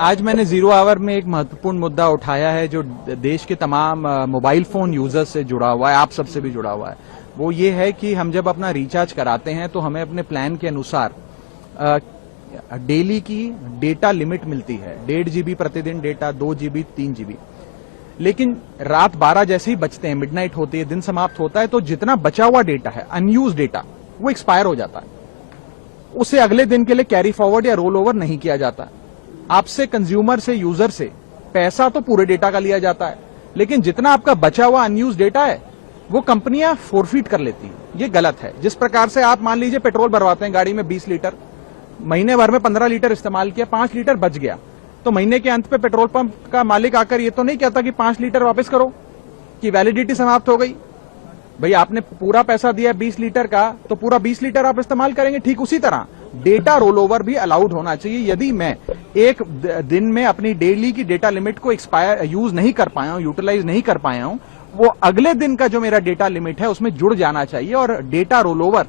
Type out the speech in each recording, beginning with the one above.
आज मैंने zero hour में एक महत्वपूर्ण मुद्दा उठाया है जो देश के तमाम मोबाइल फोन यूजर्स से जुड़ा हुआ है, आप सबसे भी जुड़ा हुआ है। वो ये है कि हम जब अपना रिचार्ज कराते हैं तो हमें अपने प्लान के अनुसार डेली की डेटा लिमिट मिलती है। 1.5 GB प्रतिदिन डेटा, 2 GB, 3 GB। लेकिन रात 12 जैसे ही बचते हैं, मिडनाइट होती है, दिन समाप्त होता है, तो जितना बचा हुआ डेटा है, अनयूज डेटा, वो एक्सपायर हो जाता है। उसे अगले दिन के लिए कैरी फॉरवर्ड या रोल ओवर नहीं किया जाता। आपसे, कंज्यूमर से, यूजर से पैसा तो पूरे डेटा का लिया जाता है, लेकिन जितना आपका बचा हुआ अनयूज डेटा है वो कंपनियां फोरफीट कर लेती हैं। ये गलत है। जिस प्रकार से आप मान लीजिए पेट्रोल भरवाते हैं गाड़ी में 20 लीटर, महीने भर में 15 लीटर इस्तेमाल किया, 5 लीटर बच गया, तो महीने के अंत पे पेट्रोल पंप का मालिक आकर ये तो नहीं कहता कि 5 लीटर वापस करो, कि वैलिडिटी समाप्त हो गई। भाई आपने पूरा पैसा दिया 20 लीटर का, तो पूरा 20 लीटर आप इस्तेमाल करेंगे। ठीक उसी तरह डेटा रोल ओवर भी अलाउड होना चाहिए। यदि मैं एक दिन में अपनी डेली की डेटा लिमिट को यूज नहीं कर पाया हूं, यूटिलाइज नहीं कर पाया हूं, वो अगले दिन का जो मेरा डेटा लिमिट है उसमें जुड़ जाना चाहिए। और डेटा रोल ओवर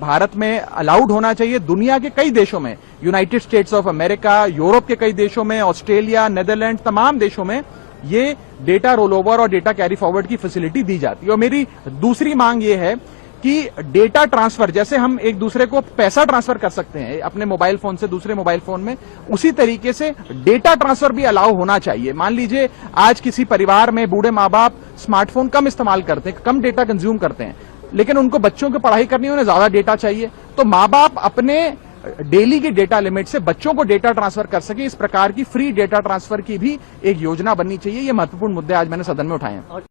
भारत में अलाउड होना चाहिए। दुनिया के कई देशों में, United states of America, Europe के कई देशों में, ऑस्ट्रेलिया, नेदरलैंड, तमाम देशों में ये डेटा रोल ओवर और डेटा कैरी फॉरवर्ड की फैसिलिटी दी जाती है। और मेरी दूसरी मांग ये है कि डेटा ट्रांसफर, जैसे हम एक दूसरे को पैसा ट्रांसफर कर सकते हैं अपने मोबाइल फोन से दूसरे मोबाइल फोन में, उसी तरीके से डेटा ट्रांसफर भी अलाउ होना चाहिए। मान लीजिए आज किसी परिवार में बूढ़े माँ बाप स्मार्टफोन कम इस्तेमाल करते हैं, कम डेटा कंज्यूम करते हैं, लेकिन उनको बच्चों की पढ़ाई करनी है, उन्हें ज्यादा डेटा चाहिए, तो माँ बाप अपने डेली की डेटा लिमिट से बच्चों को डेटा ट्रांसफर कर सके। इस प्रकार की फ्री डेटा ट्रांसफर की भी एक योजना बननी चाहिए। ये महत्वपूर्ण मुद्दे आज मैंने सदन में उठाए हैं।